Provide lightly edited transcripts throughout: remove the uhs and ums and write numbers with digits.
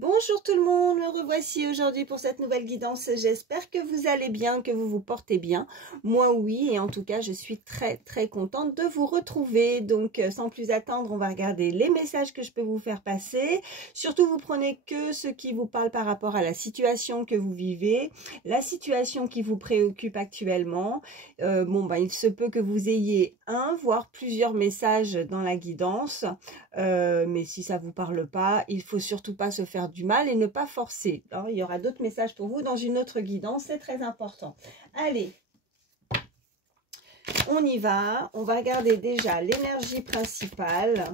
Bonjour tout le monde, me revoici aujourd'hui pour cette nouvelle guidance. J'espère que vous allez bien, que vous vous portez bien. Moi oui, et en tout cas je suis très contente de vous retrouver. Donc sans plus attendre, on va regarder les messages que je peux vous faire passer. Surtout vous prenez que ce qui vous parle par rapport à la situation que vous vivez, la situation qui vous préoccupe actuellement. Il se peut que vous ayez un, voire plusieurs messages dans la guidance. Mais si ça vous parle pas, il faut surtout pas se faire du mal et ne pas forcer. Alors, il y aura d'autres messages pour vous dans une autre guidance, c'est très important. Allez, on y va. On va regarder déjà l'énergie principale,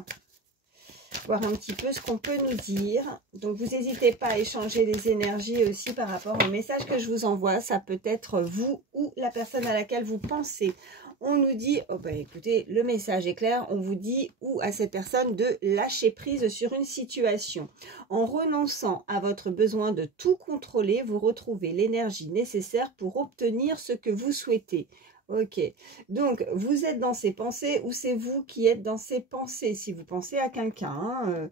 voir un petit peu ce qu'on peut nous dire. Donc, vous n'hésitez pas à échanger les énergies aussi par rapport au message que je vous envoie. Ça peut être vous ou la personne à laquelle vous pensez. On nous dit, oh ben écoutez, le message est clair, on vous dit ou à cette personne de lâcher prise sur une situation. En renonçant à votre besoin de tout contrôler, vous retrouvez l'énergie nécessaire pour obtenir ce que vous souhaitez. Ok, donc vous êtes dans ces pensées ou c'est vous qui êtes dans ces pensées. Si vous pensez à quelqu'un,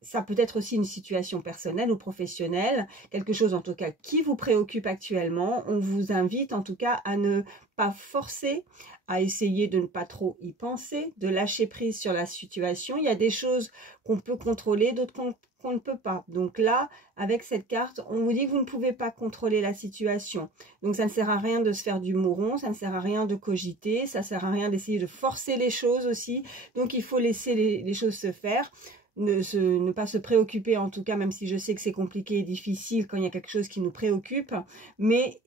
ça peut être aussi une situation personnelle ou professionnelle, quelque chose en tout cas qui vous préoccupe actuellement. On vous invite en tout cas à ne pas forcer, à essayer de ne pas trop y penser, de lâcher prise sur la situation. Il y a des choses qu'on peut contrôler, d'autres qu'on ne peut pas. Donc là, avec cette carte, on vous dit que vous ne pouvez pas contrôler la situation. Donc ça ne sert à rien de se faire du mouron, ça ne sert à rien de cogiter, ça ne sert à rien d'essayer de forcer les choses aussi. Donc il faut laisser les choses se faire. Ne pas se préoccuper, en tout cas, même si je sais que c'est compliqué et difficile quand il y a quelque chose qui nous préoccupe, mais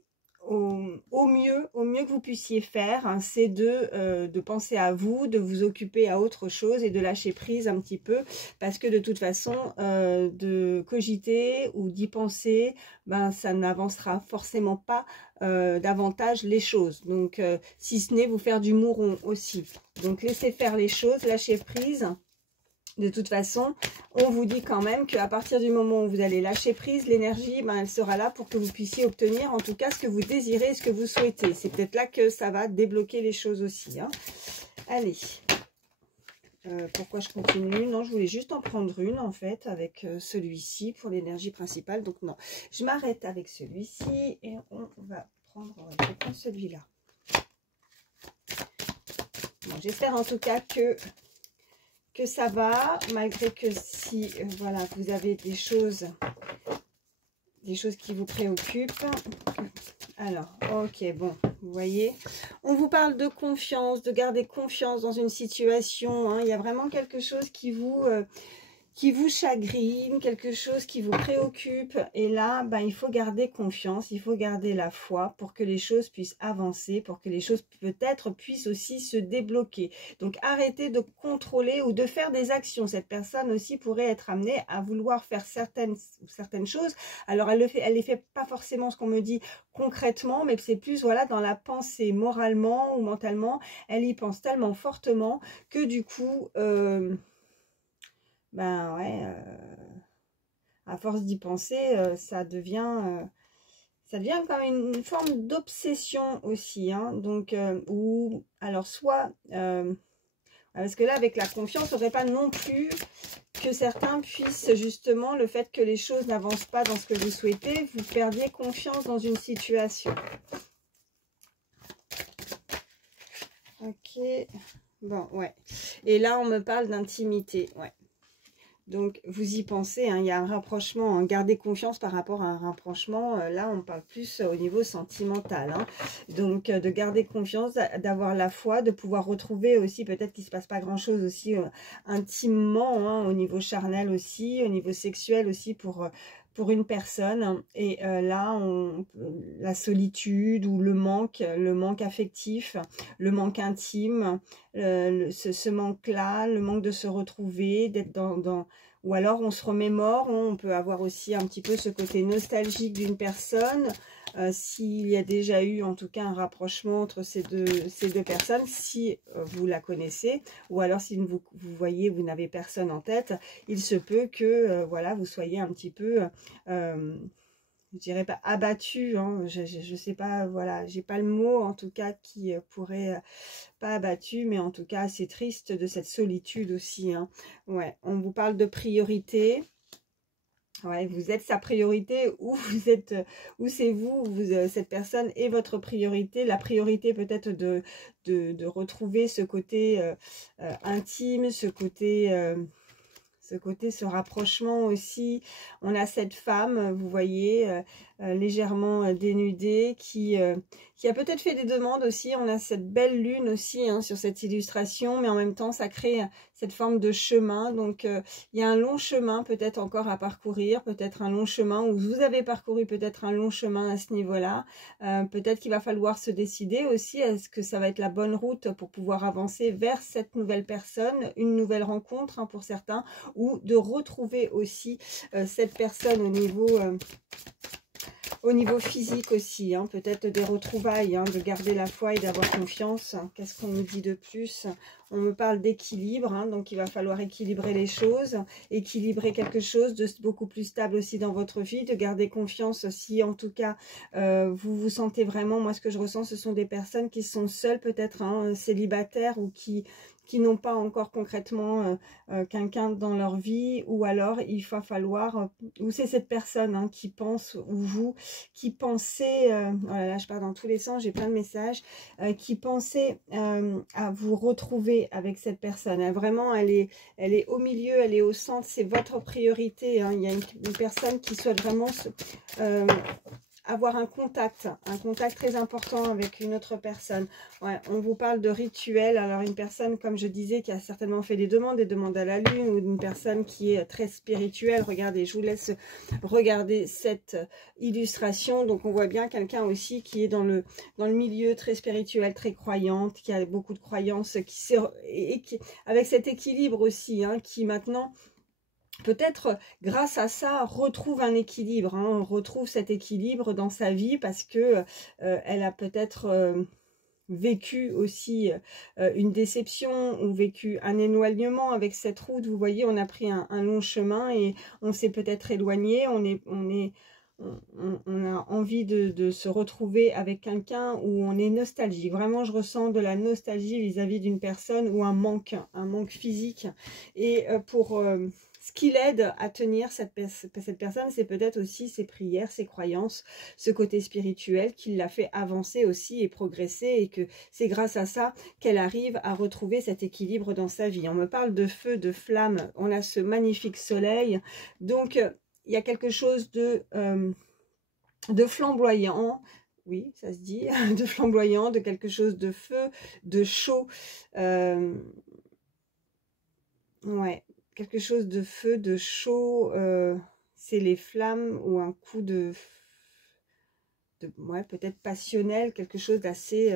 au mieux que vous puissiez faire, hein, c'est de penser à vous, de vous occuper à autre chose et de lâcher prise un petit peu, parce que de toute façon, de cogiter ou d'y penser, ben, ça n'avancera forcément pas davantage les choses. Donc, si ce n'est vous faire du mouron aussi. Donc, laissez faire les choses, lâchez prise. De toute façon, on vous dit quand même qu'à partir du moment où vous allez lâcher prise, l'énergie, ben, elle sera là pour que vous puissiez obtenir en tout cas ce que vous désirez et ce que vous souhaitez. C'est peut-être là que ça va débloquer les choses aussi. Hein. Allez, pourquoi je continue? Non, je voulais juste en prendre une en fait avec celui-ci pour l'énergie principale. Donc non, je m'arrête avec celui-ci et on va prendre celui-là. Bon, j'espère en tout cas que ça va, malgré que si voilà, vous avez des choses qui vous préoccupent. Alors, ok, bon, vous voyez, on vous parle de confiance, de garder confiance dans une situation. Hein, il y a vraiment quelque chose qui vous chagrine, quelque chose qui vous préoccupe. Et là, ben, il faut garder confiance, il faut garder la foi pour que les choses puissent avancer, pour que les choses peut-être puissent aussi se débloquer. Donc, arrêtez de contrôler ou de faire des actions. Cette personne aussi pourrait être amenée à vouloir faire certaines choses. Alors, elle les fait pas forcément ce qu'on me dit concrètement, mais c'est plus voilà dans la pensée, moralement ou mentalement. Elle y pense tellement fortement que du coup... ben ouais, à force d'y penser, ça devient quand même une forme d'obsession aussi. Hein, donc, ou alors soit, parce que là, avec la confiance, il ne faudrait pas non plus que certains puissent justement, le fait que les choses n'avancent pas dans ce que vous souhaitez, vous perdiez confiance dans une situation. Ok, bon, ouais. Et là, on me parle d'intimité, ouais. Donc, vous y pensez, hein, il y a un rapprochement, hein, gardez confiance par rapport à un rapprochement. Là, on parle plus au niveau sentimental. Hein. Donc, de garder confiance, d'avoir la foi, de pouvoir retrouver aussi, peut-être qu'il ne se passe pas grand-chose aussi intimement, hein, au niveau charnel aussi, au niveau sexuel aussi pour une personne. Et là, la solitude ou le manque affectif, le manque intime, ce manque-là, le manque de se retrouver, d'être dans... Ou alors on se remémore, on peut avoir aussi un petit peu ce côté nostalgique d'une personne, s'il y a déjà eu en tout cas un rapprochement entre ces deux personnes, si vous la connaissez, ou alors si vous voyez, vous n'avez personne en tête, il se peut que voilà, vous soyez un petit peu... je dirais pas abattu, hein, je sais pas, voilà, j'ai pas le mot en tout cas qui pourrait, pas abattu, mais en tout cas assez triste de cette solitude aussi. Hein. Ouais, on vous parle de priorité. Ouais, vous êtes sa priorité ou vous êtes, ou c'est vous, cette personne est votre priorité. La priorité peut-être de retrouver ce côté intime, ce rapprochement aussi. On a cette femme, vous voyez, légèrement dénudée, qui a peut-être fait des demandes aussi. On a cette belle lune aussi hein, sur cette illustration, mais en même temps, ça crée cette forme de chemin. Donc, il y a un long chemin peut-être encore à parcourir, peut-être un long chemin où vous avez parcouru peut-être un long chemin à ce niveau-là. Peut-être qu'il va falloir se décider aussi, est-ce que ça va être la bonne route pour pouvoir avancer vers cette nouvelle personne, une nouvelle rencontre hein, pour certains, ou de retrouver aussi cette personne au niveau physique aussi, hein, peut-être des retrouvailles, hein, de garder la foi et d'avoir confiance. Qu'est-ce qu'on nous dit de plus? On me parle d'équilibre, hein, donc il va falloir équilibrer les choses, équilibrer quelque chose de beaucoup plus stable aussi dans votre vie, de garder confiance si en tout cas vous vous sentez vraiment, moi ce que je ressens ce sont des personnes qui sont seules peut-être, hein, célibataires ou qui n'ont pas encore concrètement quelqu'un dans leur vie, ou alors il va falloir, ou c'est cette personne hein, qui pense, ou vous, qui pensez, oh là là, je pars dans tous les sens, j'ai plein de messages, qui pensez à vous retrouver avec cette personne. Vraiment, elle est au milieu, elle est au centre, c'est votre priorité. Hein. Il y a une personne qui souhaite vraiment avoir un contact très important avec une autre personne. Ouais, on vous parle de rituel. Alors une personne, comme je disais, qui a certainement fait des demandes à la lune, ou une personne qui est très spirituelle. Regardez, je vous laisse regarder cette illustration. Donc on voit bien quelqu'un aussi qui est dans le milieu très spirituel, très croyante, qui a beaucoup de croyances, qui avec cet équilibre aussi, hein, qui maintenant peut-être grâce à ça retrouve un équilibre, hein, retrouve cet équilibre dans sa vie, parce que elle a peut-être vécu aussi une déception, ou vécu un éloignement avec cette route. Vous voyez, on a pris un long chemin et on s'est peut-être éloigné, on a envie de se retrouver avec quelqu'un, où on est nostalgique. Vraiment, je ressens de la nostalgie vis-à-vis d'une personne, ou un manque physique. Et ce qui l'aide à tenir cette personne, c'est peut-être aussi ses prières, ses croyances, ce côté spirituel qui l'a fait avancer aussi et progresser, et que c'est grâce à ça qu'elle arrive à retrouver cet équilibre dans sa vie. On me parle de feu, de flamme, on a ce magnifique soleil, donc il y a quelque chose de flamboyant, oui, ça se dit, de flamboyant, de quelque chose de feu, de chaud, ouais, quelque chose de feu, de chaud, c'est les flammes, ou un coup ouais, peut-être passionnel, quelque chose d'assez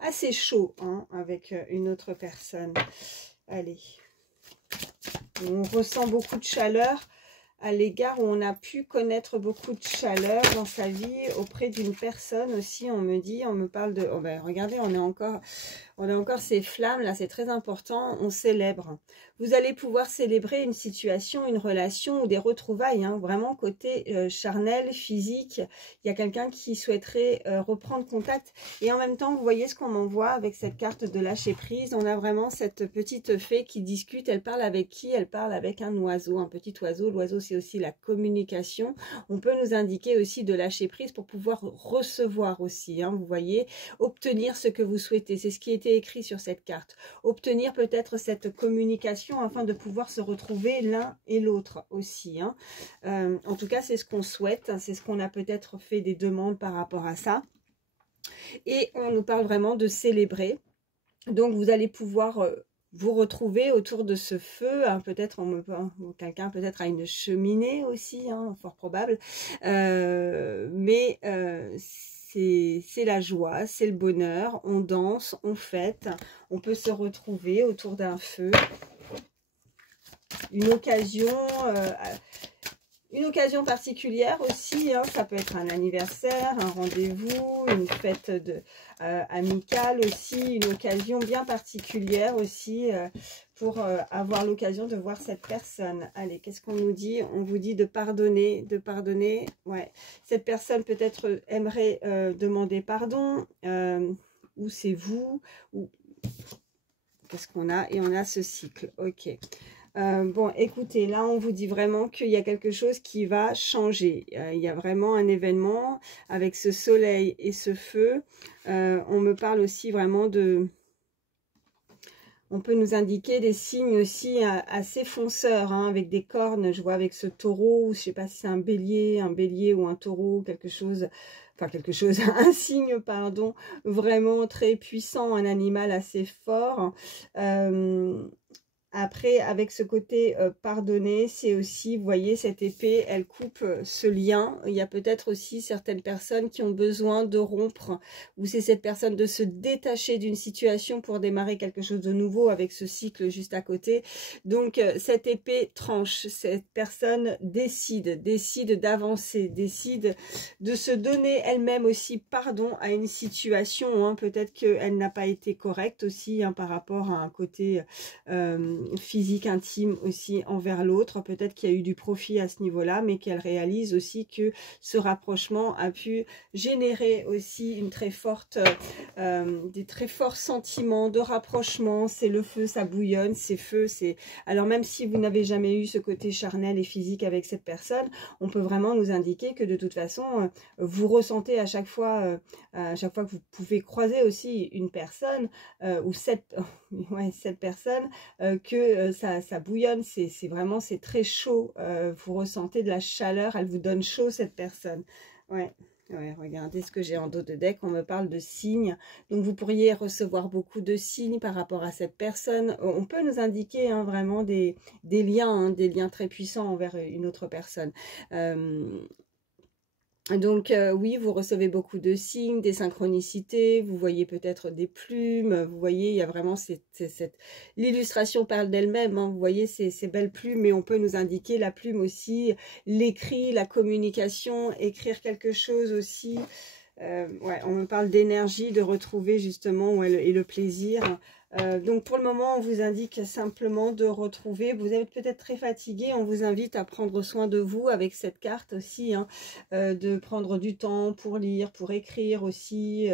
assez chaud, hein, avec une autre personne. Allez, on ressent beaucoup de chaleur à l'égard, où on a pu connaître beaucoup de chaleur dans sa vie auprès d'une personne aussi. On me parle de, oh ben regardez, on a encore ces flammes là, c'est très important, on célèbre. Vous allez pouvoir célébrer une situation, une relation, ou des retrouvailles, hein, vraiment côté charnel, physique. Il y a quelqu'un qui souhaiterait reprendre contact, et en même temps, vous voyez ce qu'on m'envoie avec cette carte de lâcher prise. On a vraiment cette petite fée qui discute. Elle parle avec qui? Elle parle avec un oiseau, un petit oiseau. L'oiseau, c'est aussi la communication. On peut nous indiquer aussi de lâcher prise pour pouvoir recevoir aussi, hein, vous voyez, obtenir ce que vous souhaitez. C'est ce qui était écrit sur cette carte. Obtenir peut-être cette communication afin de pouvoir se retrouver l'un et l'autre aussi, hein. En tout cas, c'est ce qu'on souhaite, c'est ce qu'on a peut-être fait des demandes par rapport à ça. Et on nous parle vraiment de célébrer. Donc vous allez pouvoir vous retrouver autour de ce feu, hein, peut-être quelqu'un peut-être a une cheminée aussi, hein, fort probable, mais c'est la joie, c'est le bonheur, on danse, on fête, on peut se retrouver autour d'un feu. Une occasion particulière aussi, hein, ça peut être un anniversaire, un rendez-vous, une fête amicale aussi, une occasion bien particulière aussi pour avoir l'occasion de voir cette personne. Allez, qu'est-ce qu'on nous dit? On vous dit de pardonner, ouais. Cette personne peut-être aimerait demander pardon, ou c'est vous, ou qu'est-ce qu'on a? Et on a ce cycle, ok. Bon, écoutez, là, on vous dit vraiment qu'il y a quelque chose qui va changer. Il y a vraiment un événement avec ce soleil et ce feu. On me parle aussi vraiment de... On peut nous indiquer des signes aussi assez fonceurs, hein, avec des cornes. Je vois avec ce taureau, je ne sais pas si c'est un bélier ou un taureau, quelque chose, un signe, pardon, vraiment très puissant, un animal assez fort. Après, avec ce côté pardonner, c'est aussi, vous voyez, cette épée, elle coupe ce lien. Il y a peut-être aussi certaines personnes qui ont besoin de rompre, ou c'est cette personne de se détacher d'une situation pour démarrer quelque chose de nouveau avec ce cycle juste à côté. Donc, cette épée tranche, cette personne décide d'avancer, décide de se donner elle-même aussi pardon à une situation. Hein. Peut-être qu'elle n'a pas été correcte aussi, hein, par rapport à un côté... physique intime aussi envers l'autre, peut-être qu'il y a eu du profit à ce niveau-là, mais qu'elle réalise aussi que ce rapprochement a pu générer aussi une très forte, des très forts sentiments de rapprochement. C'est le feu, ça bouillonne, c'est feu, c'est... Alors même si vous n'avez jamais eu ce côté charnel et physique avec cette personne, on peut vraiment nous indiquer que de toute façon, vous ressentez à chaque fois que vous pouvez croiser aussi une personne, ou cette personne, que ça bouillonne, c'est vraiment, c'est très chaud, vous ressentez de la chaleur, elle vous donne chaud cette personne. Ouais, regardez ce que j'ai en dos de deck, on me parle de signes, donc vous pourriez recevoir beaucoup de signes par rapport à cette personne. On peut nous indiquer, hein, vraiment des liens, hein, des liens très puissants envers une autre personne. Donc oui, vous recevez beaucoup de signes, des synchronicités, vous voyez peut-être des plumes, vous voyez, il y a vraiment l'illustration parle d'elle-même, hein, vous voyez ces belles plumes, mais on peut nous indiquer la plume aussi, l'écrit, la communication, écrire quelque chose aussi. Ouais, on me parle d'énergie, de retrouver justement et le plaisir. Donc pour le moment, on vous indique simplement de retrouver, vous êtes peut-être très fatigué, on vous invite à prendre soin de vous avec cette carte aussi, hein, de prendre du temps pour lire, pour écrire aussi,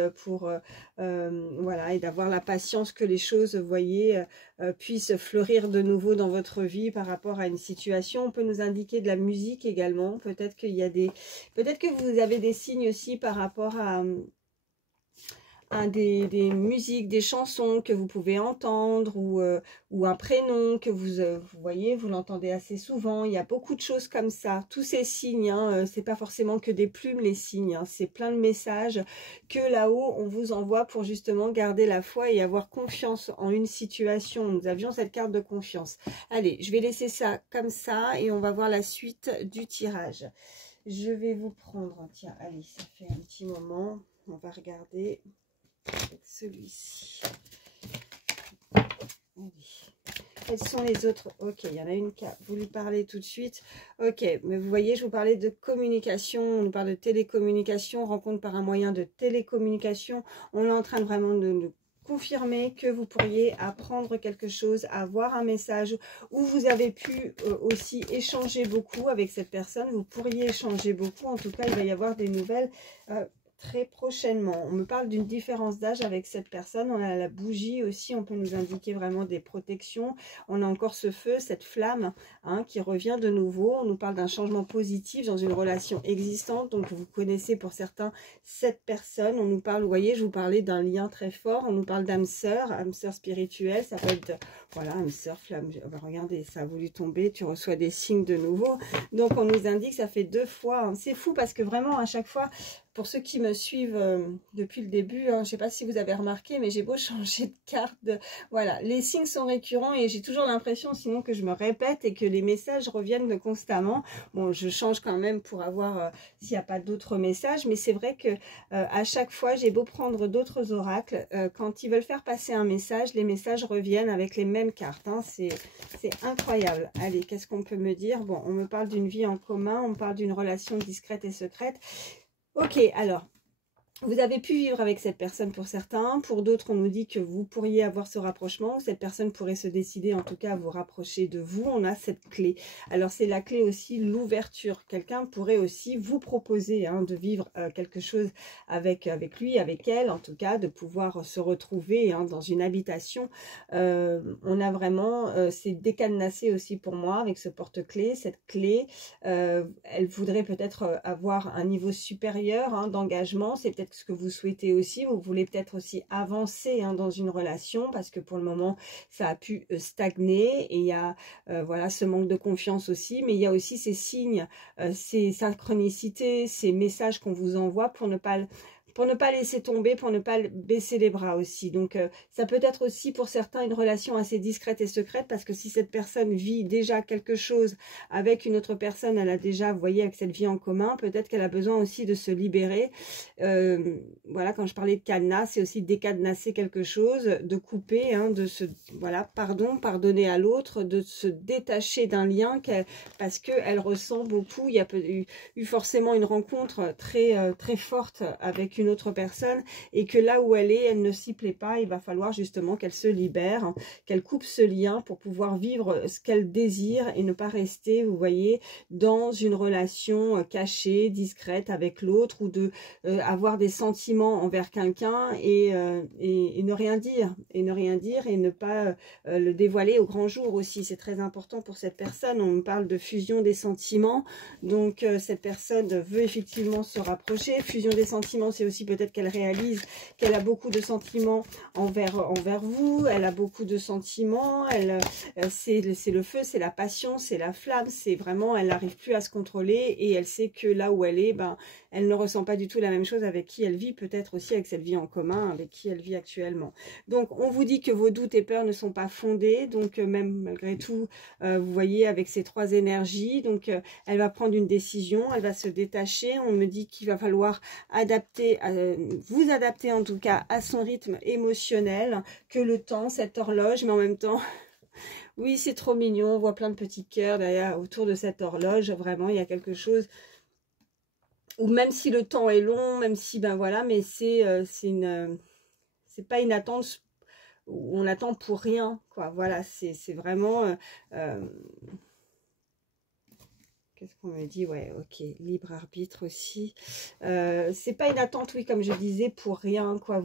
voilà, et d'avoir la patience que les choses, vous voyez, puissent fleurir de nouveau dans votre vie par rapport à une situation. On peut nous indiquer de la musique également, peut-être qu'il y a peut-être que vous avez des signes aussi par rapport à des musiques, des chansons que vous pouvez entendre, ou un prénom que vous voyez, vous l'entendez assez souvent. Il y a beaucoup de choses comme ça. Tous ces signes, hein, c'est pas forcément que des plumes les signes, hein, c'est plein de messages que là-haut on vous envoie pour justement garder la foi et avoir confiance en une situation. Nous avions cette carte de confiance. Allez, je vais laisser ça comme ça et on va voir la suite du tirage. Je vais vous prendre, tiens, allez, ça fait un petit moment, on va regarder celui-ci. Quels sont les autres? Ok, il y en a une qui a voulu parler tout de suite. Ok, mais vous voyez, je vous parlais de communication, on nous parle de télécommunication, rencontre par un moyen de télécommunication. On est en train de vraiment de confirmer que vous pourriez apprendre quelque chose, avoir un message, où vous avez pu aussi échanger beaucoup avec cette personne. Vous pourriez échanger beaucoup, en tout cas, il va y avoir des nouvelles très prochainement. On me parle d'une différence d'âge avec cette personne. On a la bougie aussi, on peut nous indiquer vraiment des protections. On a encore ce feu, cette flamme, hein, qui revient de nouveau. On nous parle d'un changement positif dans une relation existante. Donc vous connaissez pour certains cette personne. On nous parle, vous voyez, je vous parlais d'un lien très fort. On nous parle d'âme sœur spirituelle. Ça peut être, voilà, âme sœur, flamme. Regardez, ça a voulu tomber. Tu reçois des signes de nouveau. Donc on nous indique, ça fait 2 fois. Hein. C'est fou parce que vraiment à chaque fois, pour ceux qui me suivent depuis le début, hein, je ne sais pas si vous avez remarqué, mais j'ai beau changer de carte. Voilà, les signes sont récurrents et j'ai toujours l'impression sinon que je me répète et que les messages reviennent constamment. Bon, je change quand même pour avoir, s'il n'y a pas d'autres messages, mais c'est vrai que à chaque fois, j'ai beau prendre d'autres oracles, quand ils veulent faire passer un message, les messages reviennent avec les mêmes cartes. Hein, c'est incroyable. Allez, qu'est-ce qu'on peut me dire? Bon, on me parle d'une vie en commun, on me parle d'une relation discrète et secrète. Ok, alors, Vous avez pu vivre avec cette personne pour certains, pour d'autres on nous dit que vous pourriez avoir ce rapprochement, cette personne pourrait se décider en tout cas à vous rapprocher de vous, on a cette clé. Alors c'est la clé aussi, l'ouverture, quelqu'un pourrait aussi vous proposer hein, de vivre quelque chose avec lui, avec elle, en tout cas de pouvoir se retrouver hein, dans une habitation. On a vraiment, c'est décadenassé aussi pour moi avec ce porte-clés, cette clé, elle voudrait peut-être avoir un niveau supérieur hein, d'engagement, c'est peut-être ce que vous souhaitez aussi, vous voulez peut-être aussi avancer hein, dans une relation parce que pour le moment ça a pu stagner et il y a voilà ce manque de confiance aussi, mais il y a aussi ces signes, ces synchronicités, ces messages qu'on vous envoie pour ne pas laisser tomber, pour ne pas baisser les bras aussi. Donc, ça peut être aussi pour certains une relation assez discrète et secrète parce que si cette personne vit déjà quelque chose avec une autre personne, elle a déjà, vous voyez, avec cette vie en commun, peut-être qu'elle a besoin aussi de se libérer. Voilà, quand je parlais de cadenas, c'est aussi décadenasser quelque chose, de couper, hein, de se, voilà, pardonner à l'autre, de se détacher d'un lien parce qu'elle ressent beaucoup. Il y a eu forcément une rencontre très forte avec une autre personne et que là où elle est, elle ne s'y plaît pas. Il va falloir justement qu'elle se libère, qu'elle coupe ce lien pour pouvoir vivre ce qu'elle désire et ne pas rester, vous voyez, dans une relation cachée, discrète avec l'autre ou de avoir des sentiments envers quelqu'un et ne rien dire et ne pas le dévoiler au grand jour aussi. C'est très important pour cette personne. On parle de fusion des sentiments. Donc, cette personne veut effectivement se rapprocher. Fusion des sentiments, c'est aussi peut-être qu'elle réalise qu'elle a beaucoup de sentiments envers vous. Elle a beaucoup de sentiments. C'est le feu, c'est la passion, c'est la flamme. C'est vraiment, elle n'arrive plus à se contrôler et elle sait que là où elle est, ben, elle ne ressent pas du tout la même chose avec qui elle vit, peut-être aussi avec cette vie en commun avec qui elle vit actuellement. Donc, on vous dit que vos doutes et peurs ne sont pas fondés. Donc, même malgré tout, vous voyez, avec ces trois énergies, donc elle va prendre une décision, elle va se détacher. On me dit qu'il va falloir vous adapter en tout cas à son rythme émotionnel, que le temps, cette horloge, mais en même temps, oui, c'est trop mignon. On voit plein de petits cœurs derrière, autour de cette horloge. Vraiment, il y a quelque chose où même si le temps est long, même si, ben voilà, mais c'est pas une attente où on attend pour rien, quoi. Voilà, c'est vraiment... qu'est-ce qu'on me dit? Ouais, ok, libre arbitre aussi. C'est pas une attente, oui, comme je disais, pour rien, quoi.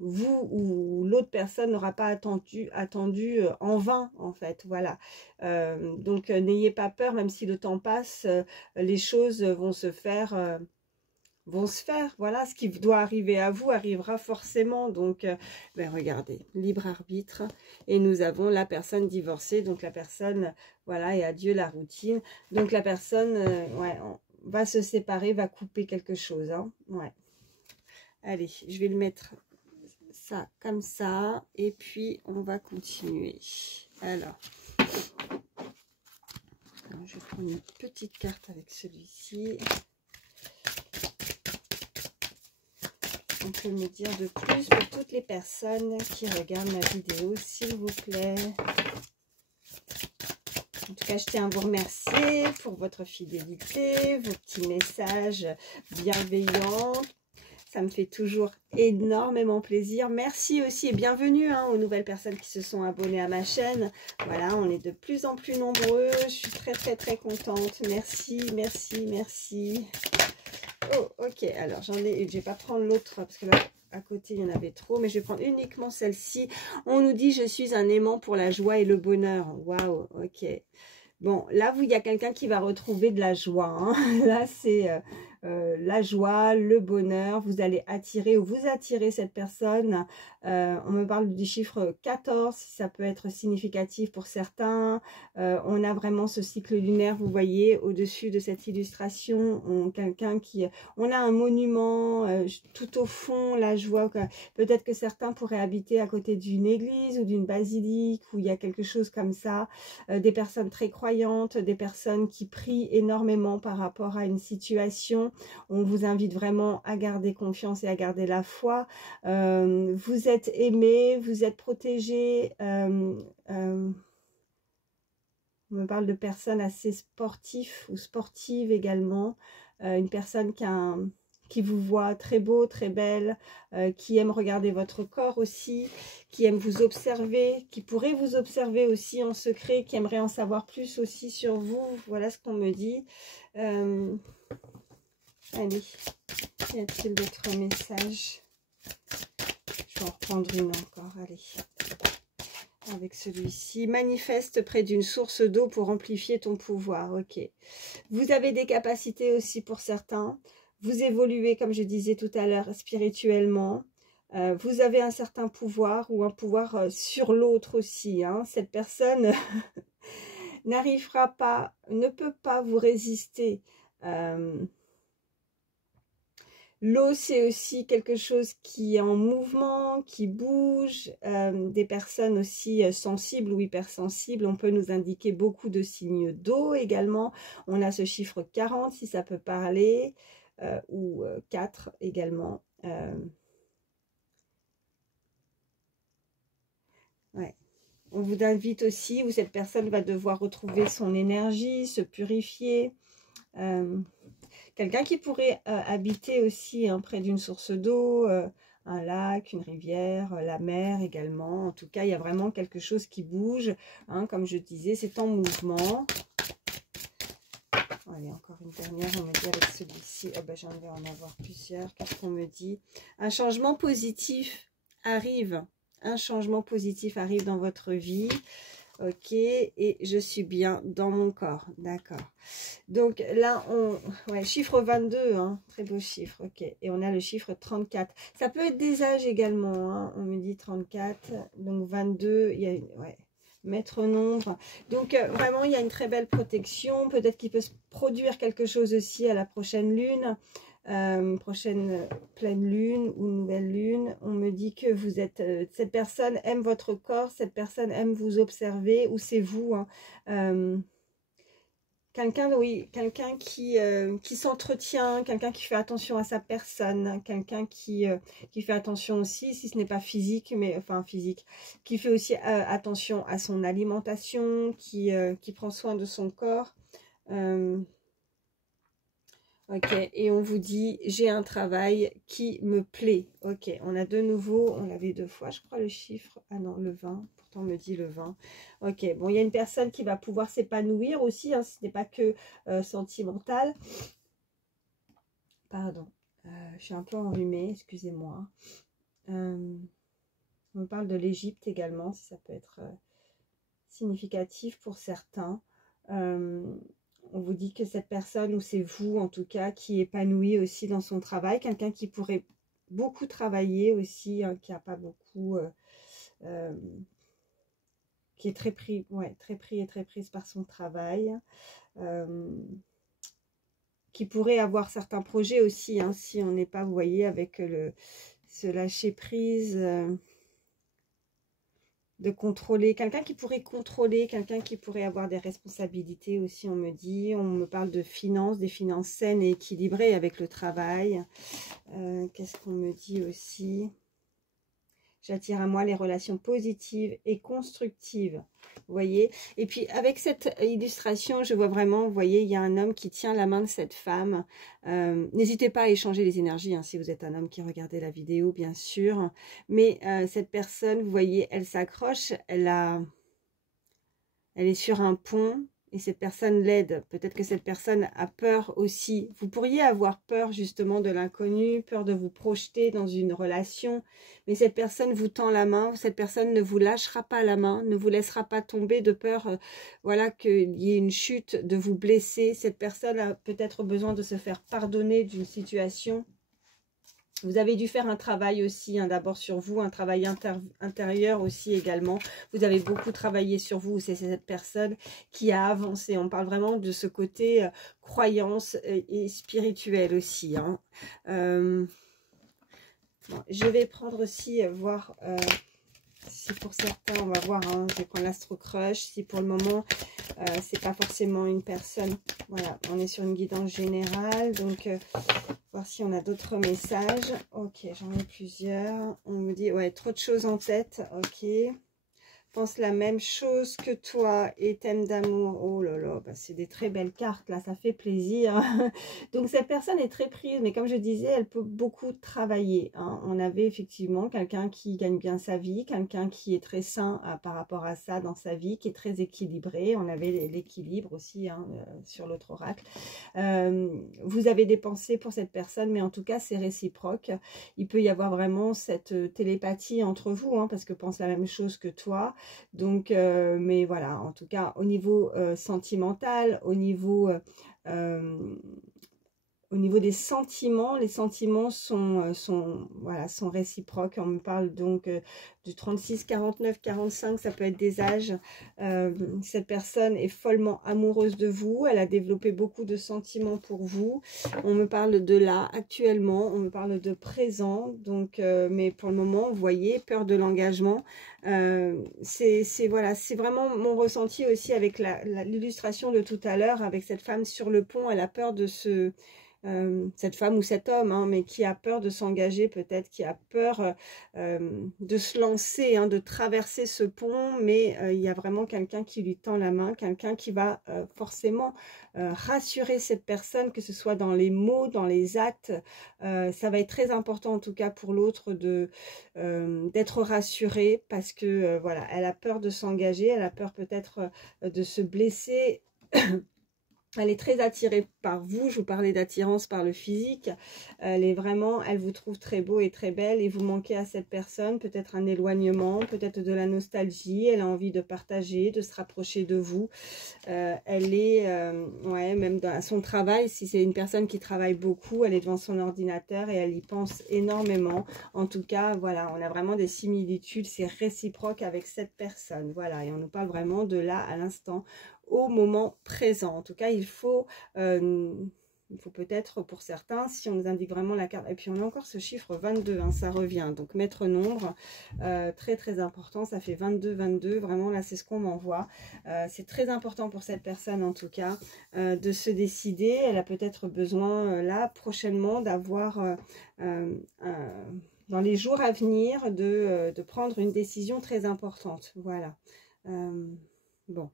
Vous ou l'autre personne n'aura pas attendu en vain, en fait, voilà. Donc, n'ayez pas peur, même si le temps passe, les choses vont se faire... voilà, ce qui doit arriver à vous arrivera forcément. Donc, ben regardez, libre arbitre. Et nous avons la personne divorcée, donc la personne, voilà, et adieu la routine. Donc, la personne, ouais, va se séparer, va couper quelque chose, hein, ouais. Allez, je vais le mettre ça comme ça, et puis on va continuer. Alors, je vais prendre une petite carte avec celui-ci. On peut me dire de plus pour toutes les personnes qui regardent ma vidéo, s'il vous plaît. En tout cas, je tiens à vous remercier pour votre fidélité, vos petits messages bienveillants. Ça me fait toujours énormément plaisir. Merci aussi et bienvenue hein, aux nouvelles personnes qui se sont abonnées à ma chaîne. Voilà, on est de plus en plus nombreux. Je suis très contente. Merci, merci, merci. Oh, ok. Alors, je vais pas prendre l'autre parce que là, à côté, il y en avait trop. Mais je vais prendre uniquement celle-ci. On nous dit, je suis un aimant pour la joie et le bonheur. Waouh, ok. Bon, là, il y a quelqu'un qui va retrouver de la joie. Hein. Là, c'est la joie, le bonheur. Vous allez attirer ou vous attirez cette personne. On me parle du chiffre 14, ça peut être significatif pour certains. On a vraiment ce cycle lunaire, vous voyez, au-dessus de cette illustration. On a un monument tout au fond, la joie. Peut-être que certains pourraient habiter à côté d'une église ou d'une basilique où il y a quelque chose comme ça. Des personnes très croyantes, des personnes qui prient énormément par rapport à une situation. On vous invite vraiment à garder confiance et à garder la foi. Vous êtes aimé, vous êtes protégé. On me parle de personnes assez sportives ou sportives également. Une personne qui a qui vous voit très beau, très belle, qui aime regarder votre corps aussi, qui aime vous observer, qui pourrait vous observer aussi en secret, qui aimerait en savoir plus aussi sur vous. Voilà ce qu'on me dit. Allez, y a-t-il d'autres messages? Je vais en reprendre une encore, allez. Avec celui-ci, manifeste près d'une source d'eau pour amplifier ton pouvoir. Ok. Vous avez des capacités aussi pour certains. Vous évoluez, comme je disais tout à l'heure, spirituellement. Vous avez un certain pouvoir ou un pouvoir sur l'autre aussi. Hein. Cette personne n'arrivera pas, ne peut pas vous résister. L'eau, c'est aussi quelque chose qui est en mouvement, qui bouge. Des personnes aussi sensibles ou hypersensibles, on peut nous indiquer beaucoup de signes d'eau également. On a ce chiffre 40 si ça peut parler, ou 4 également. Ouais. On vous invite aussi, où cette personne va devoir retrouver son énergie, se purifier. Quelqu'un qui pourrait habiter aussi près d'une source d'eau, un lac, une rivière, la mer également. En tout cas, il y a vraiment quelque chose qui bouge. Hein, comme je disais, c'est en mouvement. Allez, encore une dernière, on me dit avec celui-ci. Oh ben, j'en vais en avoir plusieurs. Qu'est-ce qu'on me dit? Un changement positif arrive. Un changement positif arrive dans votre vie. Ok, et je suis bien dans mon corps, d'accord. Donc là, ouais, chiffre 22, hein, très beau chiffre, ok. Et on a le chiffre 34. Ça peut être des âges également, hein, on me dit 34, donc 22, il y a, ouais, maître nombre. Donc vraiment, il y a une très belle protection. Peut-être qu'il peut se produire quelque chose aussi à la prochaine lune. Prochaine pleine lune ou nouvelle lune, on me dit que vous êtes, cette personne aime votre corps, cette personne aime vous observer, ou c'est vous, hein. Quelqu'un, oui, quelqu'un qui s'entretient, quelqu'un qui fait attention à sa personne, quelqu'un qui fait attention aussi, si ce n'est pas physique, mais enfin physique, qui fait aussi attention à son alimentation, qui prend soin de son corps. Ok, et on vous dit, j'ai un travail qui me plaît. Ok, on a de nouveau, on l'avait 2 fois, je crois, le chiffre. Ah non, le 20, pourtant on me dit le 20. Ok, bon, il y a une personne qui va pouvoir s'épanouir aussi, hein, ce n'est pas que sentimental. Pardon, je suis un peu enrhumée, excusez-moi. On me parle de l'Égypte également, si ça peut être significatif pour certains. On vous dit que cette personne, ou c'est vous en tout cas, qui épanouit aussi dans son travail, quelqu'un qui pourrait beaucoup travailler aussi, hein, qui n'a pas beaucoup, qui est très pris, ouais, très pris et très prise par son travail, qui pourrait avoir certains projets aussi, hein, si on n'est pas, vous voyez, avec ce lâcher prise. De contrôler, quelqu'un qui pourrait contrôler, quelqu'un qui pourrait avoir des responsabilités aussi, on me dit. On me parle de finances, des finances saines et équilibrées avec le travail. Qu'est-ce qu'on me dit aussi? J'attire à moi les relations positives et constructives. Vous voyez? Et puis, avec cette illustration, je vois vraiment, vous voyez, il y a un homme qui tient la main de cette femme. N'hésitez pas à échanger les énergies, hein, si vous êtes un homme qui regardait la vidéo, bien sûr. Mais cette personne, vous voyez, elle s'accroche, elle est sur un pont. Et cette personne l'aide. Peut-être que cette personne a peur aussi. Vous pourriez avoir peur justement de l'inconnu, peur de vous projeter dans une relation. Mais cette personne vous tend la main. Cette personne ne vous lâchera pas la main, ne vous laissera pas tomber de peur, voilà, qu'il y ait une chute, de vous blesser. Cette personne a peut-être besoin de se faire pardonner d'une situation. Vous avez dû faire un travail aussi, hein, d'abord sur vous, un travail intérieur aussi également. Vous avez beaucoup travaillé sur vous. C'est cette personne qui a avancé. On parle vraiment de ce côté croyance et spirituel aussi. Hein. Bon, je vais prendre aussi, voir si pour certains, on va voir, hein, je vais prendre l'Astro Crush. Si pour le moment, c'est pas forcément une personne. Voilà, on est sur une guidance générale. Donc, voir si on a d'autres messages. Ok, j'en ai plusieurs. On me dit, ouais, trop de choses en tête. Ok. pense la même chose que toi et t'aime d'amour. Oh là là, bah c'est des très belles cartes là, ça fait plaisir. Donc cette personne est très prise, mais comme je disais, elle peut beaucoup travailler, hein. On avait effectivement quelqu'un qui gagne bien sa vie, quelqu'un qui est très sain par rapport à ça dans sa vie, qui est très équilibré. On avait l'équilibre aussi, hein, sur l'autre oracle. Vous avez des pensées pour cette personne, mais en tout cas c'est réciproque. Il peut y avoir vraiment cette télépathie entre vous, hein, parce que pense la même chose que toi. Donc, mais voilà, en tout cas, au niveau sentimental, au niveau des sentiments, les sentiments voilà, sont réciproques. On me parle donc du 36, 49, 45, ça peut être des âges. Cette personne est follement amoureuse de vous, elle a développé beaucoup de sentiments pour vous. On me parle de là, actuellement, on me parle de présent, donc, mais pour le moment, vous voyez, peur de l'engagement. Voilà, c'est vraiment mon ressenti aussi avec l'illustration de tout à l'heure, avec cette femme sur le pont. Elle a peur de cette femme ou cet homme, hein, mais qui a peur de s'engager, peut-être qui a peur de se lancer, hein, de traverser ce pont, mais il y a vraiment quelqu'un qui lui tend la main, quelqu'un qui va forcément rassurer cette personne, que ce soit dans les mots, dans les actes. Ça va être très important en tout cas pour l'autre d'être rassurée, parce que voilà, elle a peur de s'engager, elle a peur peut-être de se blesser. Elle est très attirée par vous, je vous parlais d'attirance par le physique. Elle vous trouve très beau et très belle, et vous manquez à cette personne, peut-être un éloignement, peut-être de la nostalgie. Elle a envie de partager, de se rapprocher de vous. Elle est, ouais, même à son travail, si c'est une personne qui travaille beaucoup, elle est devant son ordinateur et elle y pense énormément. En tout cas, voilà, on a vraiment des similitudes, c'est réciproque avec cette personne. Voilà, et on nous parle vraiment de là à l'instant, au moment présent. En tout cas, il faut peut-être pour certains, si on nous indique vraiment la carte, et puis on a encore ce chiffre 22, hein, ça revient, donc maître nombre, très très important, ça fait 22, 22, vraiment là c'est ce qu'on m'envoie. C'est très important pour cette personne en tout cas, de se décider. Elle a peut-être besoin là prochainement d'avoir dans les jours à venir de prendre une décision très importante. Voilà. Bon.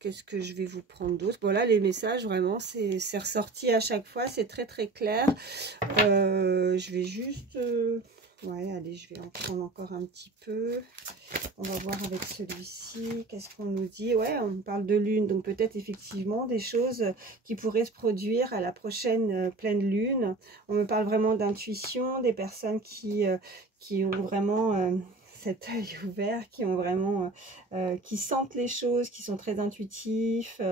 Qu'est-ce que je vais vous prendre d'autre? Bon, là, les messages, vraiment, c'est ressorti à chaque fois. C'est très, très clair. Je vais juste... ouais, allez, je vais en prendre encore un petit peu. On va voir avec celui-ci. Qu'est-ce qu'on nous dit? Ouais, on parle de lune. Donc, peut-être, effectivement, des choses qui pourraient se produire à la prochaine pleine lune. On me parle vraiment d'intuition, des personnes qui ont vraiment... cet œil ouvert, qui ont vraiment, qui sentent les choses, qui sont très intuitifs,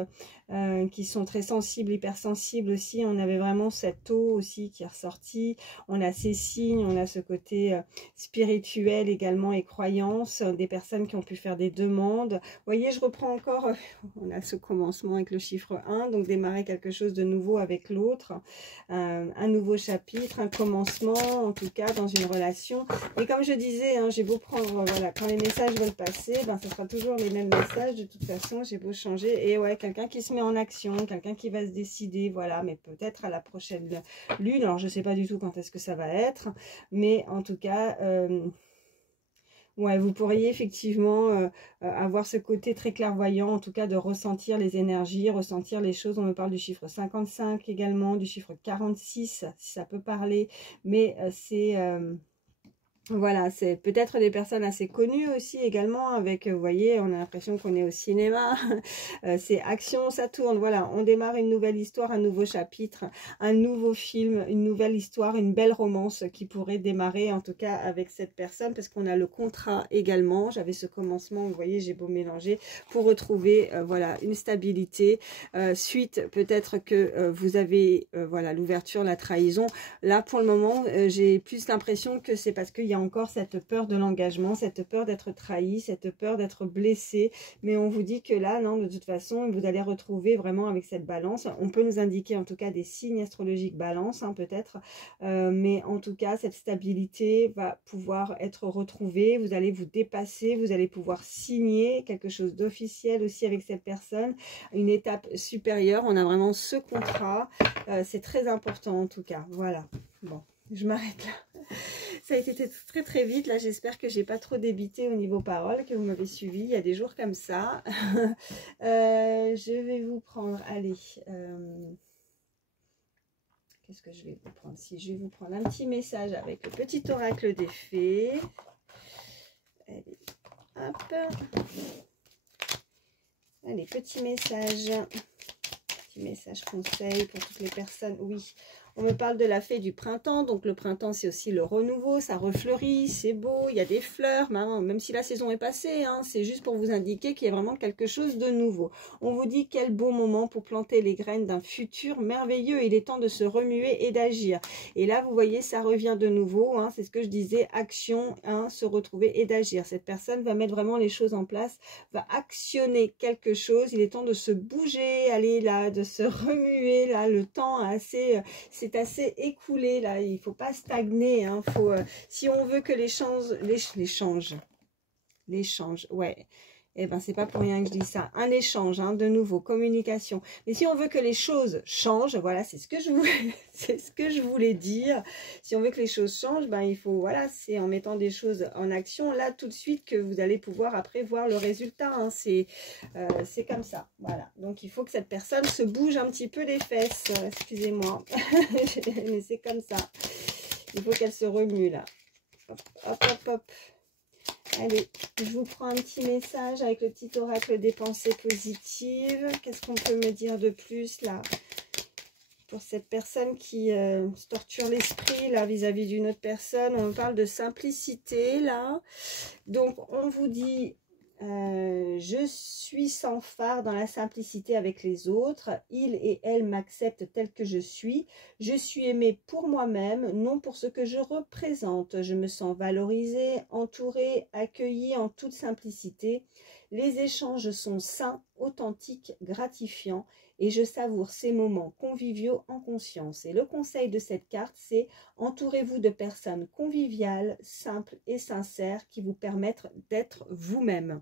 qui sont très sensibles, hypersensibles aussi. On avait vraiment cette eau aussi qui est ressortie. On a ces signes, on a ce côté spirituel également et croyance, des personnes qui ont pu faire des demandes. Vous voyez, je reprends encore, on a ce commencement avec le chiffre 1, donc démarrer quelque chose de nouveau avec l'autre, un nouveau chapitre, un commencement, en tout cas dans une relation. Et comme je disais, hein, j'ai beau prendre, voilà, quand les messages veulent passer, ben, ce sera toujours les mêmes messages de toute façon, j'ai beau changer. Et ouais, quelqu'un qui se met en action, quelqu'un qui va se décider, voilà, mais peut-être à la prochaine lune. Alors, je ne sais pas du tout quand est-ce que ça va être, mais en tout cas... ouais, vous pourriez effectivement avoir ce côté très clairvoyant, en tout cas de ressentir les énergies, ressentir les choses. On me parle du chiffre 55 également, du chiffre 46, si ça peut parler, mais c'est... voilà, c'est peut-être des personnes assez connues aussi également, avec, vous voyez, on a l'impression qu'on est au cinéma, c'est Action, ça tourne, voilà, on démarre une nouvelle histoire, un nouveau chapitre, un nouveau film, une nouvelle histoire, une belle romance qui pourrait démarrer, en tout cas avec cette personne, parce qu'on a le contrat également, j'avais ce commencement, vous voyez, j'ai beau mélanger, pour retrouver, voilà, une stabilité, suite, peut-être que vous avez, voilà, l'ouverture, la trahison. Là, pour le moment, j'ai plus l'impression que c'est parce qu'il y a encore cette peur de l'engagement, cette peur d'être trahi, cette peur d'être blessé, mais on vous dit que là, non, de toute façon, vous allez retrouver vraiment avec cette balance. On peut nous indiquer en tout cas des signes astrologiques balance, hein, peut-être, mais en tout cas, cette stabilité va pouvoir être retrouvée, vous allez vous dépasser, vous allez pouvoir signer quelque chose d'officiel aussi avec cette personne, une étape supérieure. On a vraiment ce contrat, c'est très important en tout cas, voilà. Bon, je m'arrête là. Ça a été très très vite. Là, j'espère que j'ai pas trop débité au niveau parole, que vous m'avez suivi. Il y a des jours comme ça. Je vais vous prendre, allez, qu'est-ce que je vais vous prendre? Si je vais vous prendre un petit message avec le petit oracle des fées. Allez, hop. Allez, petit message conseil pour toutes les personnes. Oui, on me parle de la fée du printemps. Donc le printemps, c'est aussi le renouveau, ça refleurit, c'est beau, il y a des fleurs, même si la saison est passée, hein, c'est juste pour vous indiquer qu'il y a vraiment quelque chose de nouveau. On vous dit quel beau moment pour planter les graines d'un futur merveilleux. Il est temps de se remuer et d'agir. Et là, vous voyez, ça revient de nouveau, hein, c'est ce que je disais, action, hein, se retrouver et d'agir. Cette personne va mettre vraiment les choses en place, va actionner quelque chose. Il est temps de se bouger, aller là, de se remuer, là, le temps c'est assez écoulé, là, il ne faut pas stagner, hein, si on veut que l'échange, ouais, eh ben c'est pas pour rien que je dis ça, un échange, hein, de nouveau, communication, mais si on veut que les choses changent, voilà, c'est ce que je voulais dire, si on veut que les choses changent, ben il faut, voilà, c'est en mettant des choses en action, là, tout de suite, que vous allez pouvoir après voir le résultat, hein, c'est comme ça, voilà, donc il faut que cette personne se bouge un petit peu les fesses, excusez-moi, mais c'est comme ça, il faut qu'elle se remue, là, hop, hop, hop, hop. Allez, je vous prends un petit message avec le petit oracle des pensées positives. Qu'est-ce qu'on peut me dire de plus là pour cette personne qui se torture l'esprit là vis-à-vis d'une autre personne? On parle de simplicité là. Donc on vous dit je suis sans phare dans la simplicité avec les autres. Il et elle m'acceptent tel que je suis. Je suis aimée pour moi-même, non pour ce que je représente. Je me sens valorisée, entourée, accueillie en toute simplicité. Les échanges sont sains, authentiques, gratifiants et je savoure ces moments conviviaux en conscience. Et le conseil de cette carte, c'est entourez-vous de personnes conviviales, simples et sincères qui vous permettent d'être vous-même.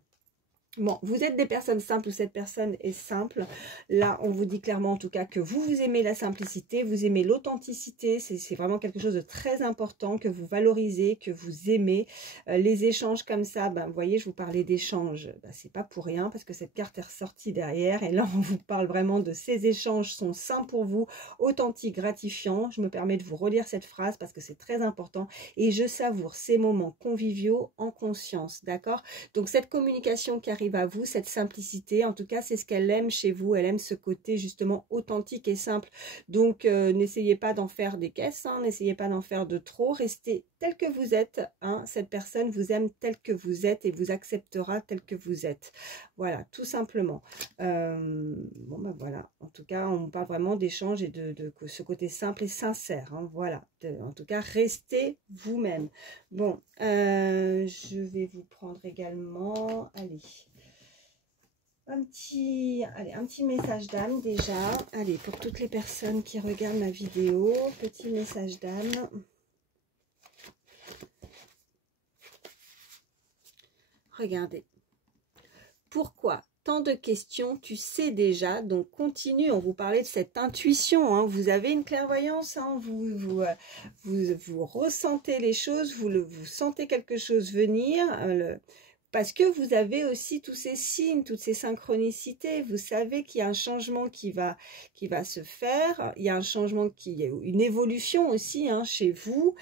Bon, vous êtes des personnes simples ou cette personne est simple. Là, on vous dit clairement en tout cas que vous aimez la simplicité, vous aimez l'authenticité. C'est vraiment quelque chose de très important que vous valorisez, que vous aimez. Les échanges comme ça, ben, vous voyez, je vous parlais d'échanges. Ben, c'est pas pour rien parce que cette carte est ressortie derrière. Et là, on vous parle vraiment de ces échanges sont sains pour vous, authentiques, gratifiants. Je me permets de vous relire cette phrase parce que c'est très important. Et je savoure ces moments conviviaux en conscience, d'accord? Donc, cette communication qui arrive à vous, cette simplicité, en tout cas c'est ce qu'elle aime chez vous, elle aime ce côté justement authentique et simple, donc n'essayez pas d'en faire des caisses, hein, n'essayez pas d'en faire de trop, restez tel que vous êtes, hein, cette personne vous aime tel que vous êtes et vous acceptera tel que vous êtes, voilà, tout simplement. Bon ben voilà, en tout cas on parle vraiment d'échange et de ce côté simple et sincère, hein, voilà, en tout cas restez vous-même. Bon, je vais vous prendre également, allez, un petit message d'âme déjà. Allez, pour toutes les personnes qui regardent ma vidéo, petit message d'âme. Regardez. Pourquoi tant de questions? Tu sais déjà, donc continue. On vous parlait de cette intuition, hein. Vous avez une clairvoyance, hein. Vous ressentez les choses, vous sentez quelque chose venir, parce que vous avez aussi tous ces signes, toutes ces synchronicités. Vous savez qu'il y a un changement qui va se faire. Il y a un changement une évolution aussi, hein, chez vous.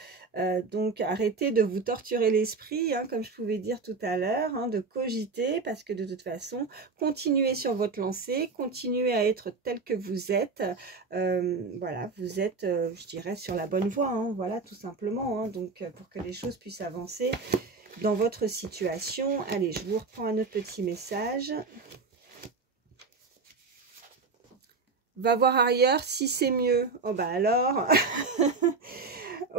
Donc arrêtez de vous torturer l'esprit, hein, comme je pouvais dire tout à l'heure, hein, de cogiter, parce que de toute façon, continuez sur votre lancée, continuez à être tel que vous êtes. Voilà, vous êtes, je dirais, sur la bonne voie, hein, voilà, tout simplement. Hein, donc pour que les choses puissent avancer dans votre situation. Allez, je vous reprends un autre petit message. Va voir ailleurs si c'est mieux. Oh bah alors.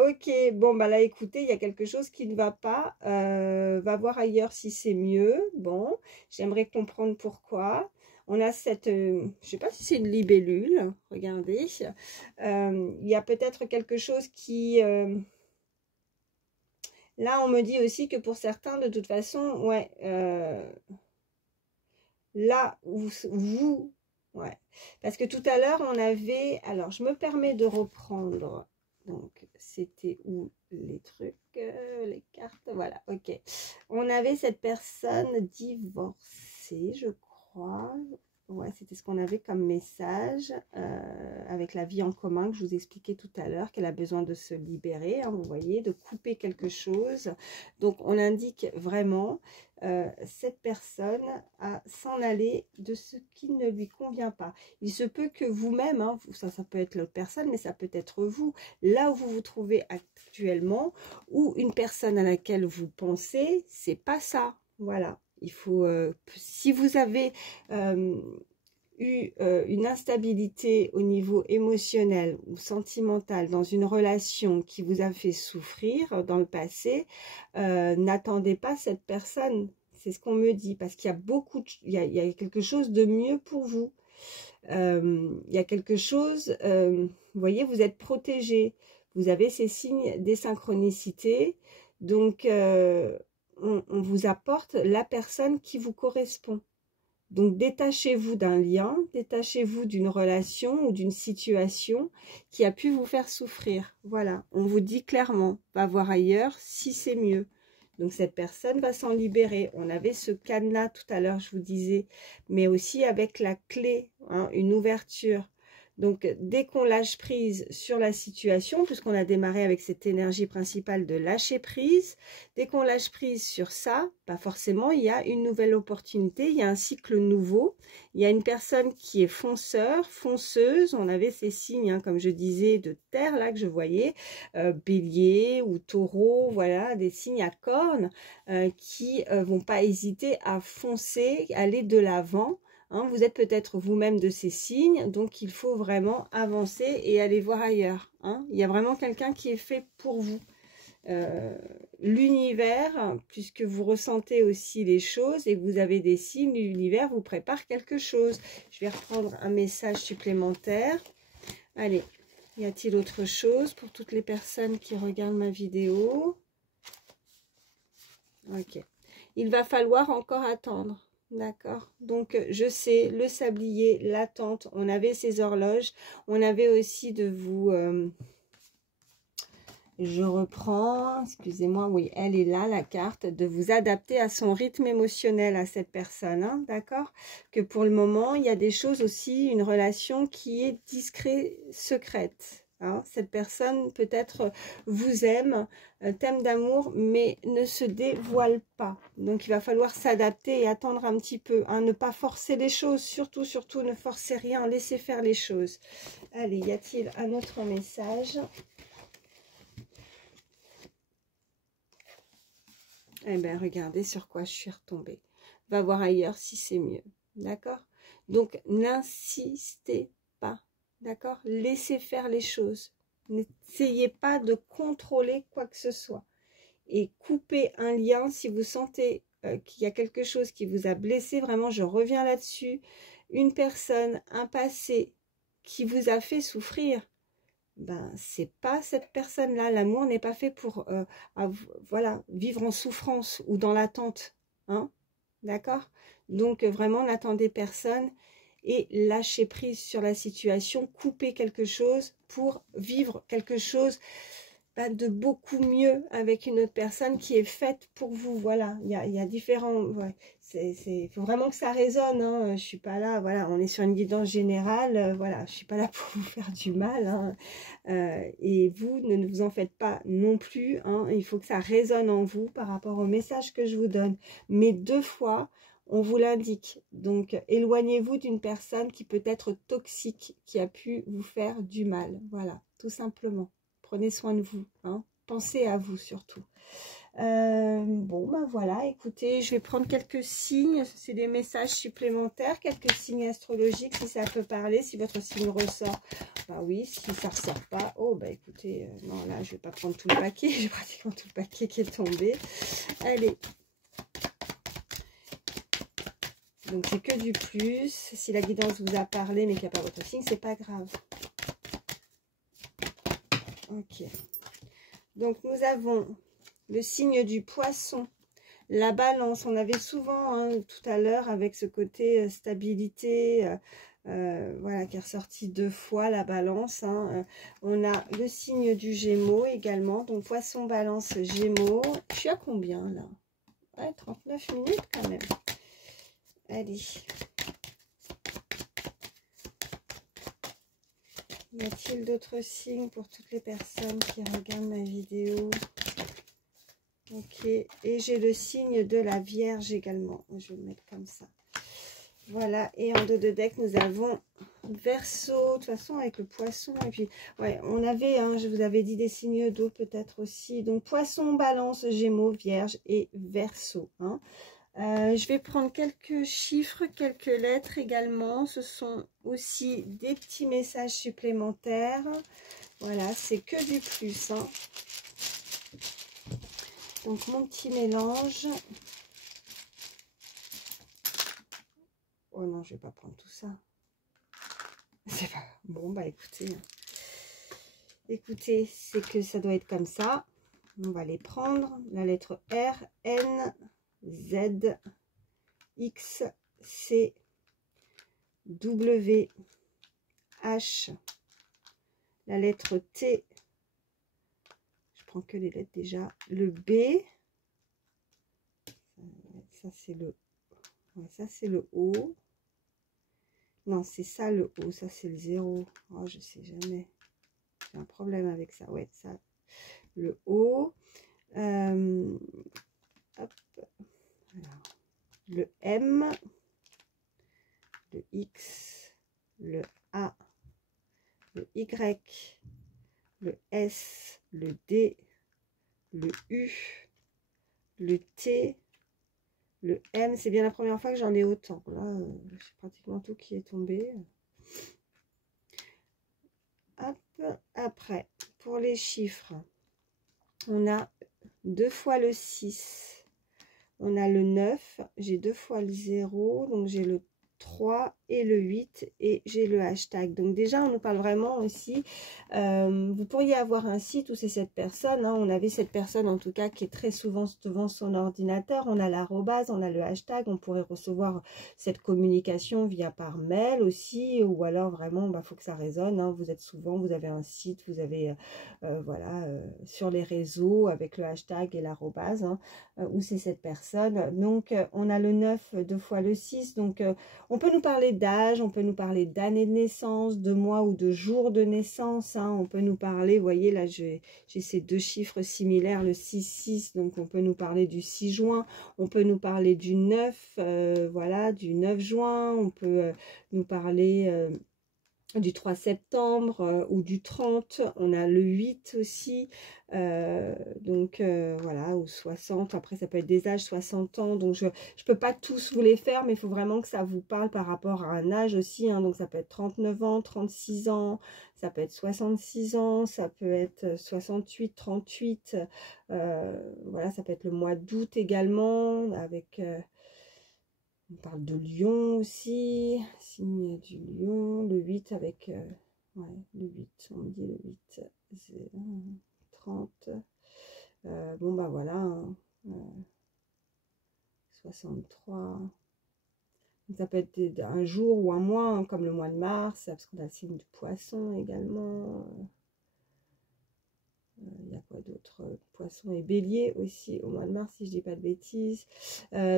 Ok, bon bah là écoutez, il y a quelque chose qui ne va pas. Va voir ailleurs si c'est mieux. Bon, j'aimerais comprendre pourquoi. On a cette, je ne sais pas si c'est une libellule, regardez. Il y a peut-être quelque chose qui... Là, on me dit aussi que pour certains, de toute façon, ouais, là, ouais. Parce que tout à l'heure, on avait, alors je me permets de reprendre, Donc, c'était où les trucs, les cartes, voilà, ok. On avait cette personne divorcée, je crois. Ouais, c'était ce qu'on avait comme message avec la vie en commun que je vous expliquais tout à l'heure, qu'elle a besoin de se libérer, hein, vous voyez, de couper quelque chose. Donc, on indique vraiment cette personne à s'en aller de ce qui ne lui convient pas. Il se peut que vous-même, hein, ça peut être l'autre personne, mais ça peut être vous, là où vous vous trouvez actuellement, ou une personne à laquelle vous pensez, c'est pas ça. Voilà. Il faut, si vous avez eu une instabilité au niveau émotionnel ou sentimental dans une relation qui vous a fait souffrir dans le passé, n'attendez pas cette personne. C'est ce qu'on me dit, parce qu'il y a beaucoup, il y a quelque chose de mieux pour vous. Il y a quelque chose, vous voyez, vous êtes protégé. Vous avez ces signes des synchronicités. Donc, on vous apporte la personne qui vous correspond. Donc, détachez-vous d'un lien, détachez-vous d'une relation ou d'une situation qui a pu vous faire souffrir. Voilà, on vous dit clairement, va voir ailleurs si c'est mieux. Donc, cette personne va s'en libérer. On avait ce cadenas tout à l'heure, je vous disais, mais aussi avec la clé, hein, une ouverture. Donc, dès qu'on lâche prise sur la situation, puisqu'on a démarré avec cette énergie principale de lâcher prise, dès qu'on lâche prise sur ça, bah forcément, il y a une nouvelle opportunité, il y a un cycle nouveau. Il y a une personne qui est fonceur, fonceuse. On avait ces signes, hein, comme je disais, de terre, là, que je voyais, bélier ou taureau, voilà, des signes à cornes qui vont pas hésiter à foncer, aller de l'avant. Hein, vous êtes peut-être vous-même de ces signes, donc il faut vraiment avancer et aller voir ailleurs. Hein. Il y a vraiment quelqu'un qui est fait pour vous. L'univers, puisque vous ressentez aussi les choses et que vous avez des signes, l'univers vous prépare quelque chose. Je vais reprendre un message supplémentaire. Allez, y a-t-il autre chose pour toutes les personnes qui regardent ma vidéo? Ok. Il va falloir encore attendre. D'accord. Donc, je sais, le sablier, l'attente, on avait ces horloges. On avait aussi de vous... je reprends, excusez-moi, oui, elle est là, la carte, de vous adapter à son rythme émotionnel à cette personne, hein, d'accord? Que pour le moment, il y a des choses aussi, une relation qui est discrète, secrète. Hein. Cette personne peut-être vous aime, thème d'amour, mais ne se dévoile pas. Donc, il va falloir s'adapter et attendre un petit peu. Hein, ne pas forcer les choses, surtout, surtout, ne forcez rien, laissez faire les choses. Allez, y a-t-il un autre message ? Eh bien, regardez sur quoi je suis retombée. Va voir ailleurs si c'est mieux. D'accord? Donc, n'insistez pas. D'accord? Laissez faire les choses. N'essayez pas de contrôler quoi que ce soit. Et coupez un lien si vous sentez qu'il y a quelque chose qui vous a blessé. Vraiment, je reviens là-dessus. Une personne, un passé qui vous a fait souffrir. Ben, c'est pas cette personne-là. L'amour n'est pas fait pour voilà, vivre en souffrance ou dans l'attente. Hein? D'accord? Donc, vraiment, n'attendez personne et lâchez prise sur la situation. Coupez quelque chose pour vivre quelque chose de beaucoup mieux avec une autre personne qui est faite pour vous. Voilà, il y a différents... Ouais, il faut vraiment que ça résonne. Hein. Je suis pas là, voilà, on est sur une guidance générale. Voilà, je suis pas là pour vous faire du mal. Hein. Et vous, ne vous en faites pas non plus. Hein. Il faut que ça résonne en vous par rapport au message que je vous donne. Mais 2 fois, on vous l'indique. Donc, éloignez-vous d'une personne qui peut être toxique, qui a pu vous faire du mal. Voilà, tout simplement. Prenez soin de vous, hein. Pensez à vous surtout. Bon, ben voilà, écoutez, je vais prendre quelques signes, c'est des messages supplémentaires, quelques signes astrologiques, si ça peut parler, si votre signe ressort, bah oui, si ça ne ressort pas, oh, bah écoutez, non, là, je ne vais pas prendre tout le paquet, j'ai pratiquement tout le paquet qui est tombé. Allez. Donc, c'est que du plus. Si la guidance vous a parlé, mais qu'il n'y a pas votre signe, c'est pas grave. Ok. Donc, nous avons le signe du poisson, la balance. On avait souvent, hein, tout à l'heure, avec ce côté stabilité, voilà, qui est ressorti 2 fois, la balance. Hein. On a le signe du Gémeaux également. Donc, Poisson, Balance, Gémeaux. Je suis à combien, là? Ouais, 39 minutes quand même. Allez. Y a-t-il d'autres signes pour toutes les personnes qui regardent ma vidéo? Ok. Et j'ai le signe de la Vierge également. Je vais le mettre comme ça. Voilà, et en dos de deck, nous avons Verseau, de toute façon avec le Poisson, et puis, ouais, on avait, hein, je vous avais dit des signes d'eau peut-être aussi, donc Poisson, Balance, Gémeaux, Vierge et Verseau. Hein. Je vais prendre quelques chiffres, quelques lettres également, ce sont aussi des petits messages supplémentaires, voilà, c'est que du plus. Hein. Donc, mon petit mélange... Oh non, je vais pas prendre tout ça. C'est pas... Bon, bah écoutez. Écoutez, c'est que ça doit être comme ça. On va les prendre. La lettre R, N, Z, X, C, W, H. La lettre T. Je prends que les lettres déjà. Le B. Ça, c'est le... Ouais, ça, c'est le O. Non, c'est ça le O, ça c'est le 0. Oh, je sais jamais. J'ai un problème avec ça. Ouais, ça, le O. Hop. Alors, le M. Le X. Le A. Le Y. Le S. Le D. Le U. Le T. Le M. C'est bien la première fois que j'en ai autant. Là, c'est pratiquement tout qui est tombé. Hop, après, pour les chiffres, on a 2 fois le 6, on a le 9, j'ai 2 fois le 0, donc j'ai le 3 et le 8 et j'ai le hashtag. Donc déjà, on nous parle vraiment aussi, vous pourriez avoir un site où c'est cette personne, hein, on avait cette personne en tout cas qui est très souvent devant son ordinateur, on a l'arrobase, on a le hashtag, on pourrait recevoir cette communication via par mail aussi, ou alors vraiment, bah, faut que ça résonne, hein, vous êtes souvent, vous avez un site, vous avez, voilà, sur les réseaux avec le hashtag et l'arrobase, hein, où c'est cette personne. Donc, on a le 9, 2 fois le 6, donc on peut nous parler d'âge, on peut nous parler d'année de naissance, de mois ou de jour de naissance. Hein, on peut nous parler, vous voyez là, j'ai ces 2 chiffres similaires, le 6-6, donc on peut nous parler du 6 juin. On peut nous parler du 9, voilà, du 9 juin. On peut nous parler... du 3 septembre ou du 30, on a le 8 aussi, donc voilà, ou 60, après ça peut être des âges, 60 ans, donc je peux pas tous vous les faire, mais il faut vraiment que ça vous parle par rapport à un âge aussi, hein, donc ça peut être 39 ans, 36 ans, ça peut être 66 ans, ça peut être 68, 38, voilà, ça peut être le mois d'août également, avec... on parle de Lion aussi, signe du Lion, le 8 avec, ouais, le 8, on me dit le 8, 30, bon bah voilà, hein, 63, ça peut être un jour ou un mois, hein, comme le mois de mars, parce qu'on a le signe du Poisson également, il y a quoi d'autre, Poisson et Bélier aussi au mois de mars, si je dis pas de bêtises,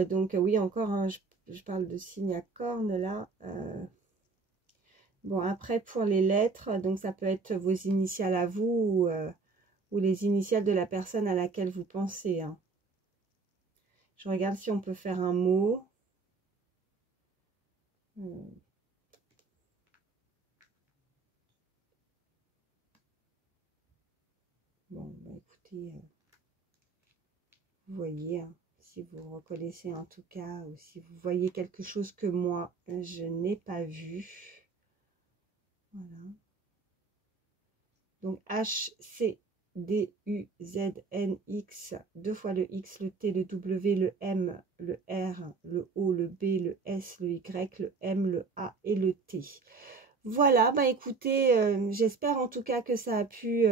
donc oui, encore, hein, je parle de signe à cornes là. Bon, après pour les lettres, donc ça peut être vos initiales à vous ou les initiales de la personne à laquelle vous pensez. Hein. Je regarde si on peut faire un mot. Bon, bah écoutez, vous voyez, hein, si vous reconnaissez en tout cas, ou si vous voyez quelque chose que moi, je n'ai pas vu. Voilà. Donc, H-C-D-U-Z-N-X, 2 fois le X, le T, le W, le M, le R, le O, le B, le S, le Y, le M, le A et le T. Voilà, bah écoutez, j'espère en tout cas que ça a pu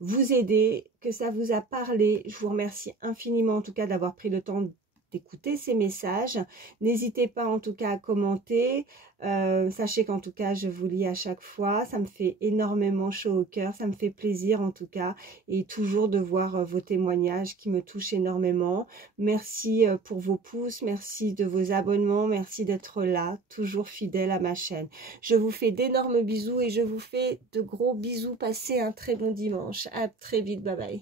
vous aider, que ça vous a parlé. Je vous remercie infiniment en tout cas d'avoir pris le temps d'écouter ces messages. N'hésitez pas en tout cas à commenter. Sachez qu'en tout cas, je vous lis à chaque fois. Ça me fait énormément chaud au cœur. Ça me fait plaisir en tout cas. Et toujours de voir vos témoignages qui me touchent énormément. Merci pour vos pouces. Merci de vos abonnements. Merci d'être là, toujours fidèle à ma chaîne. Je vous fais d'énormes bisous et je vous fais de gros bisous. Passez un très bon dimanche. À très vite. Bye bye.